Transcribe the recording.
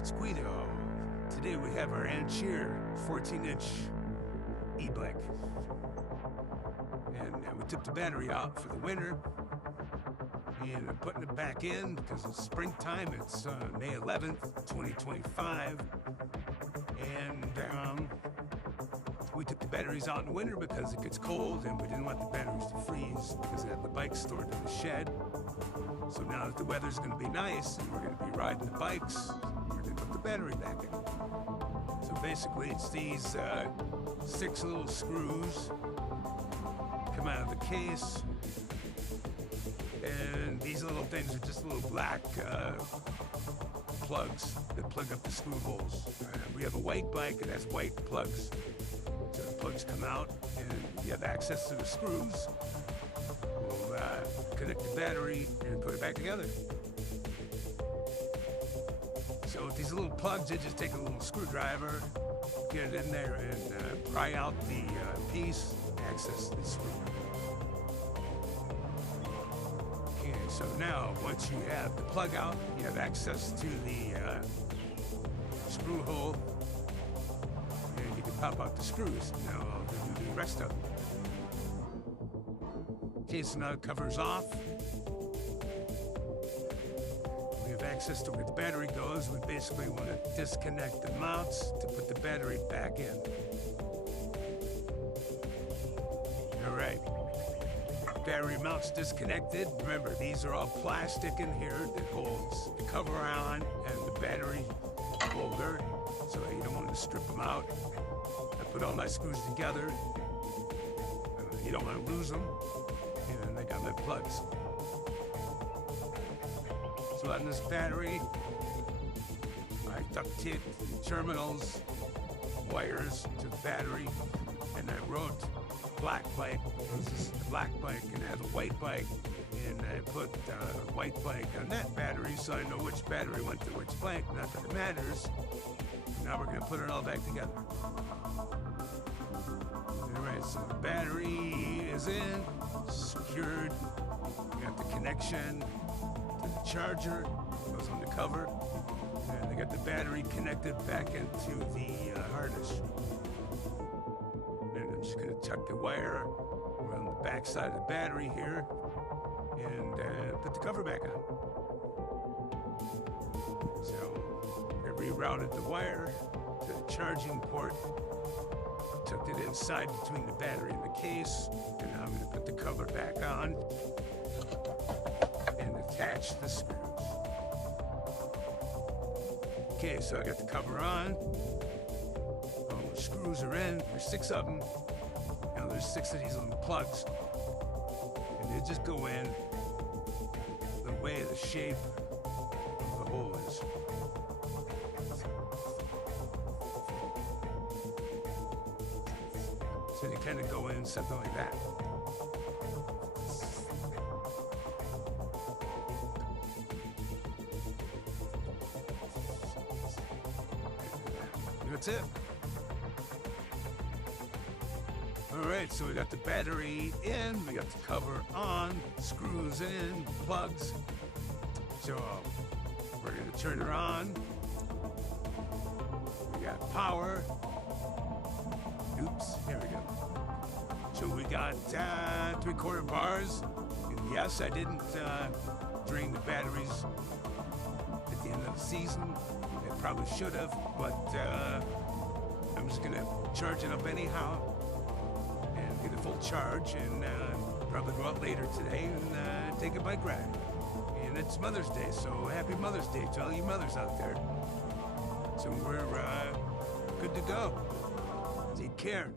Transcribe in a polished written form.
it's Guido. Today we have our Ancheer 14-inch e-bike. And we took the battery out for the winter. And I'm putting it back in because it's springtime. It's May 11th, 2025. And we took the batteries out in the winter because it gets cold and we didn't want the batteries to freeze because I had the bike stored in the shed. So now that the weather's going to be nice and we're going to be riding the bikes, we're going to put the battery back in. So basically it's these 6 little screws come out of the case, and these little things are just little black plugs that plug up the screw holes. We have a white bike and has white plugs. So the plugs come out and you have access to the screws. We'll connect the battery and put it back together. So with these little plugs, you just take a little screwdriver, get it in there and pry out the piece, access the screw. Okay, so now once you have the plug out, you have access to the screw hole, and you can pop out the screws. Now I'll do the rest of them. Okay, so now the cover's off. We have access to where the battery goes. We basically want to disconnect the mounts to put the battery back in. All right. Battery mounts disconnected. Remember, these are all plastic in here that holds the cover on and the battery holder, so you don't want to strip them out. I put all my screws together. You don't want to lose them. And I got my plugs. So on this battery, I duct taped the terminals, wires to the battery, and I wrote black bike. This is the black bike, and I have a white bike, and I put white bike on that battery so I know which battery went to which bike. Not that it matters. Now we're going to put it all back together. Alright, so the battery is in, secured. We got the connection to the charger, goes on the cover, and I got the battery connected back into the harness. And I'm just going to tuck the wire around the back side of the battery here and put the cover back on. So I rerouted the wire to the charging port, tucked it inside between the battery and the case, and now I'm going to put the cover back on and attach the screws. Okay, so I got the cover on. All the screws are in. There's 6 of them. Now there's 6 of these little plugs. And they just go in the way the shape of the hole is. So they kind of go in something like that. That's it. All right, so we got the battery in, we got the cover on, screws in, plugs. So we're gonna turn her on. We got power. Oops, here we go. So we got 3/4 bars. And yes, I didn't drain the batteries at the end of the season. I probably should have, but I'm just gonna charge it up anyhow and get a full charge, and probably go out later today and take a bike ride. And it's Mother's Day, so happy Mother's Day to all you mothers out there. So we're good to go. Take care.